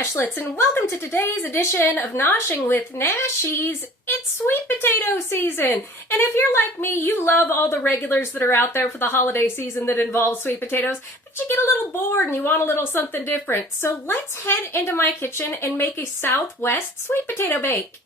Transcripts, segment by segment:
Nashlets, and welcome to today's edition of Noshing with Nashies. It's sweet potato season, and if you're like me, you love all the regulars that are out there for the holiday season that involve sweet potatoes, but you get a little bored and you want a little something different. So let's head into my kitchen and make a Southwest sweet potato bake.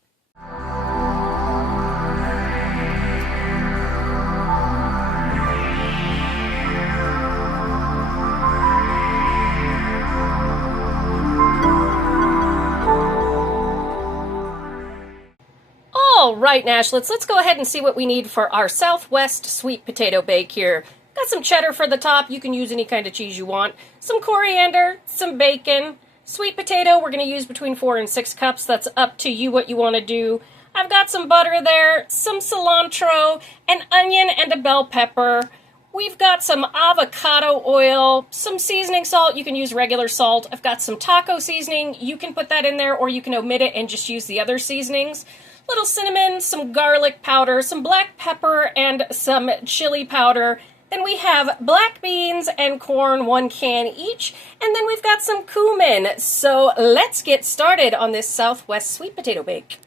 All right, Nashlets, let's go ahead and see what we need for our Southwest sweet potato bake here. Got some cheddar for the top. You can use any kind of cheese you want. Some coriander, some bacon, sweet potato. We're going to use between 4 and 6 cups. That's up to you what you want to do. I've got some butter there, some cilantro, an onion, and a bell pepper. We've got some avocado oil, some seasoning salt. You can use regular salt. I've got some taco seasoning. You can put that in there, or you can omit it and just use the other seasonings. Little cinnamon, some garlic powder, some black pepper, and some chili powder. Then we have black beans and corn, 1 can each. And then we've got some cumin. So let's get started on this Southwest sweet potato bake.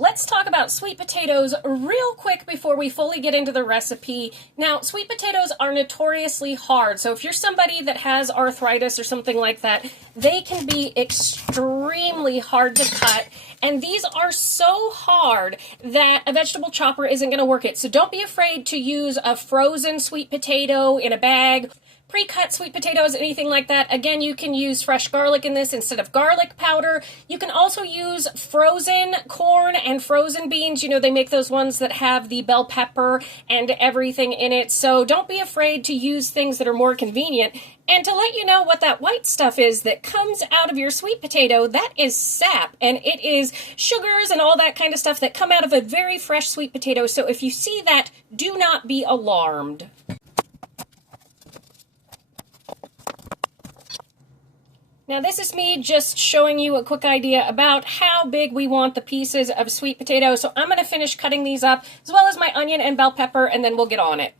Let's talk about sweet potatoes real quick before we fully get into the recipe. Now, sweet potatoes are notoriously hard, so if you're somebody that has arthritis or something like that, they can be extremely hard to cut, and these are so hard that a vegetable chopper isn't going to work it. So don't be afraid to use a frozen sweet potato in a bag. Pre-cut sweet potatoes, anything like that. Again, you can use fresh garlic in this instead of garlic powder. You can also use frozen corn and frozen beans. You know, they make those ones that have the bell pepper and everything in it. So don't be afraid to use things that are more convenient. And to let you know what that white stuff is that comes out of your sweet potato, that is sap. And it is sugars and all that kind of stuff that come out of a very fresh sweet potato. So if you see that, do not be alarmed. Now this is me just showing you a quick idea about how big we want the pieces of sweet potato. So I'm going to finish cutting these up, as well as my onion and bell pepper, and then we'll get on it.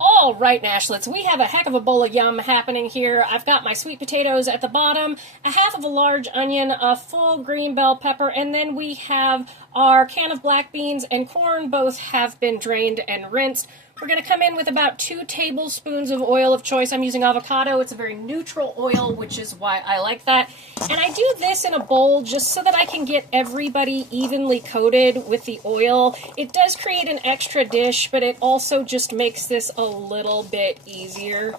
All right, Nashlets, we have a heck of a bowl of yum happening here. I've got my sweet potatoes at the bottom, a half of a large onion, a full green bell pepper, and then we have our can of black beans and corn. Both have been drained and rinsed. We're going to come in with about 2 tablespoons of oil of choice. I'm using avocado. It's a very neutral oil, which is why I like that. And I do this in a bowl just so that I can get everybody evenly coated with the oil. It does create an extra dish, but it also just makes this a little bit easier.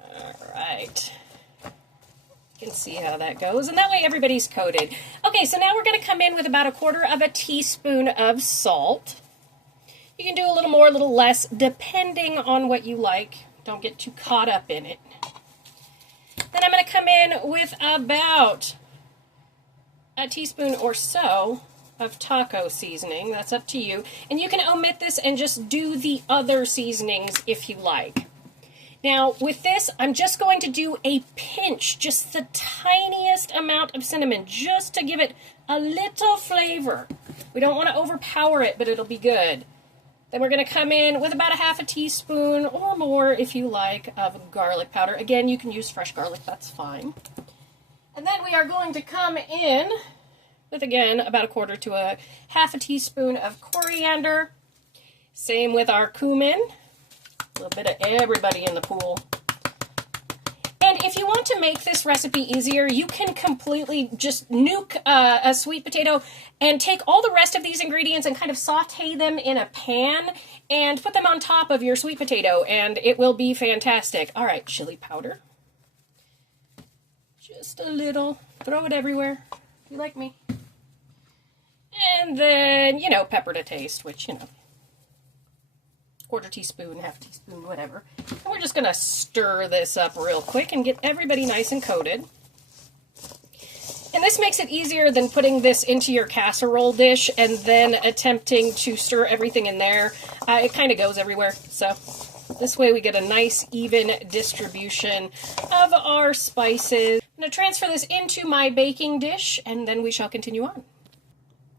All right. You can see how that goes, and that way everybody's coated. Okay, so now we're going to come in with about 1/4 teaspoon of salt. You can do a little more, a little less, depending on what you like. Don't get too caught up in it. Then I'm going to come in with about a teaspoon or so of taco seasoning. That's up to you. And you can omit this and just do the other seasonings if you like. Now, with this, I'm just going to do a pinch, just the tiniest amount of cinnamon, just to give it a little flavor. We don't want to overpower it, but it'll be good. Then we're going to come in with about 1/2 teaspoon or more, if you like, of garlic powder. Again, you can use fresh garlic, that's fine. And then we are going to come in with, again, about 1/4 to 1/2 teaspoon of coriander. Same with our cumin. A little bit of everybody in the pool. And if you want to make this recipe easier, you can completely just nuke a sweet potato and take all the rest of these ingredients and kind of saute them in a pan and put them on top of your sweet potato, and it will be fantastic. All right, chili powder. Just a little. Throw it everywhere, if you like me. And then, you know, pepper to taste, which, you know, 1/4 teaspoon, 1/2 teaspoon, whatever. And we're just going to stir this up real quick and get everybody nice and coated. And this makes it easier than putting this into your casserole dish and then attempting to stir everything in there. It kind of goes everywhere. So this way we get a nice even distribution of our spices. I'm going to transfer this into my baking dish, and then we shall continue on.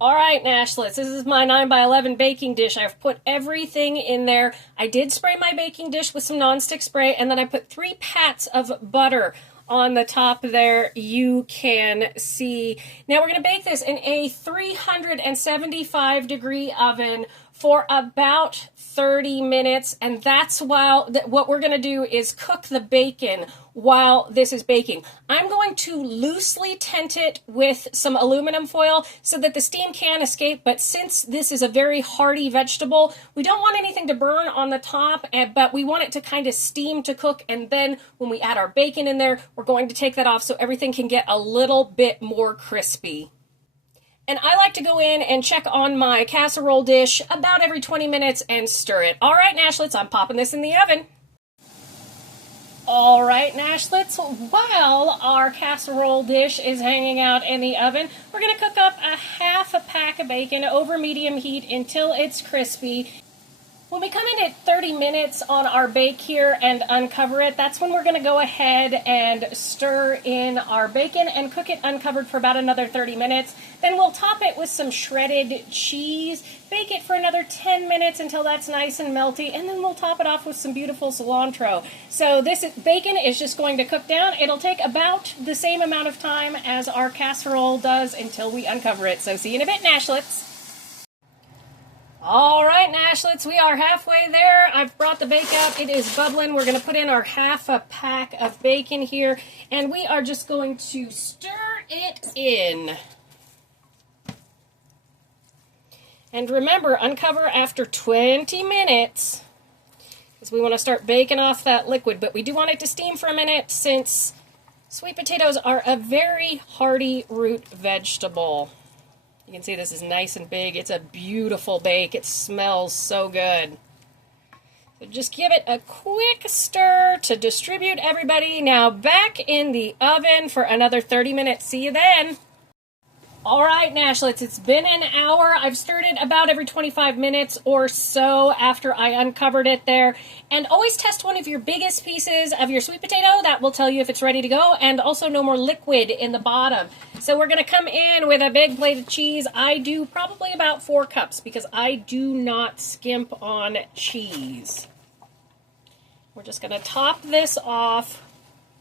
All right, Nashlets, this is my 9x11 baking dish. I've put everything in there. I did spray my baking dish with some nonstick spray, and then I put 3 pats of butter on the top there, you can see. Now we're going to bake this in a 375-degree oven for about 30 minutes, and that's while what we're going to do is cook the bacon while this is baking. I'm going to loosely tent it with some aluminum foil so that the steam can escape, but since this is a very hearty vegetable, we don't want anything to burn on the top, but we want it to kind of steam to cook, and then when we add our bacon in there, we're going to take that off so everything can get a little bit more crispy. And I like to go in and check on my casserole dish about every 20 minutes and stir it. All right, Nashlets, I'm popping this in the oven. All right, Nashlets, while our casserole dish is hanging out in the oven, we're going to cook up a half a pack of bacon over medium heat until it's crispy. When we come in at 30 minutes on our bake here and uncover it, that's when we're going to go ahead and stir in our bacon and cook it uncovered for about another 30 minutes. Then we'll top it with some shredded cheese, bake it for another 10 minutes until that's nice and melty, and then we'll top it off with some beautiful cilantro. So bacon is just going to cook down. It'll take about the same amount of time as our casserole does until we uncover it. So see you in a bit, Nashlets. All right, Nashlets, we are halfway there. I've brought the bake up. It is bubbling. We're going to put in our half a pack of bacon here, and we are just going to stir it in. And remember, uncover after 20 minutes, because we want to start baking off that liquid, but we do want it to steam for a minute since sweet potatoes are a very hearty root vegetable. You can see this is nice and big. It's a beautiful bake. It smells so good. So just give it a quick stir to distribute everybody. Now back in the oven for another 30 minutes. See you then. All right, Nashlets, it's been an hour. I've stirred it about every 25 minutes or so after I uncovered it there. And always test one of your biggest pieces of your sweet potato. That will tell you if it's ready to go. And also no more liquid in the bottom. So we're going to come in with a big plate of cheese. I do probably about 4 cups because I do not skimp on cheese. We're just going to top this off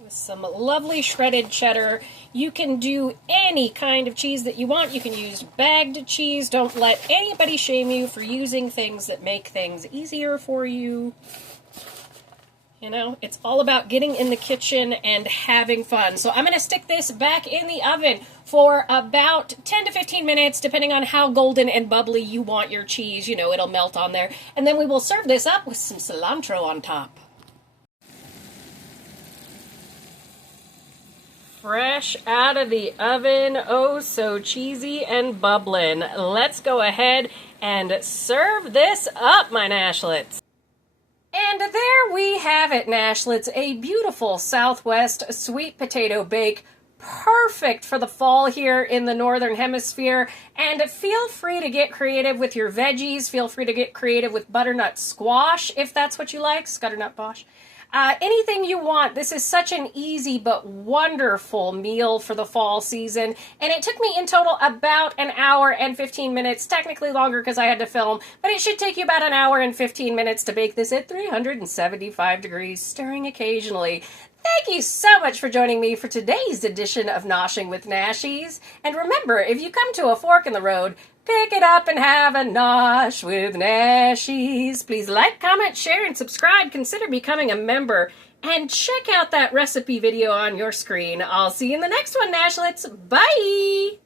with some lovely shredded cheddar. You can do any kind of cheese that you want. You can use bagged cheese. Don't let anybody shame you for using things that make things easier for you. You know, it's all about getting in the kitchen and having fun. So I'm going to stick this back in the oven for about 10 to 15 minutes, depending on how golden and bubbly you want your cheese. You know, it'll melt on there. And then we will serve this up with some cilantro on top. Fresh out of the oven, oh so cheesy and bubbling. Let's go ahead and serve this up, my Nashlets. And there we have it, Nashlets, a beautiful Southwest sweet potato bake. Perfect for the fall here in the Northern Hemisphere. And feel free to get creative with your veggies. Feel free to get creative with butternut squash, if that's what you like. Scutternut bosh. Anything you want. This is such an easy but wonderful meal for the fall season. And it took me in total about an hour and 15 minutes, technically longer because I had to film, but it should take you about an hour and 15 minutes to bake this at 375 degrees, stirring occasionally. Thank you so much for joining me for today's edition of Noshing with Nashies. And remember, if you come to a fork in the road, pick it up and have a nosh with Nashies. Please like, comment, share, and subscribe. Consider becoming a member. And check out that recipe video on your screen. I'll see you in the next one, Nashlets. Bye!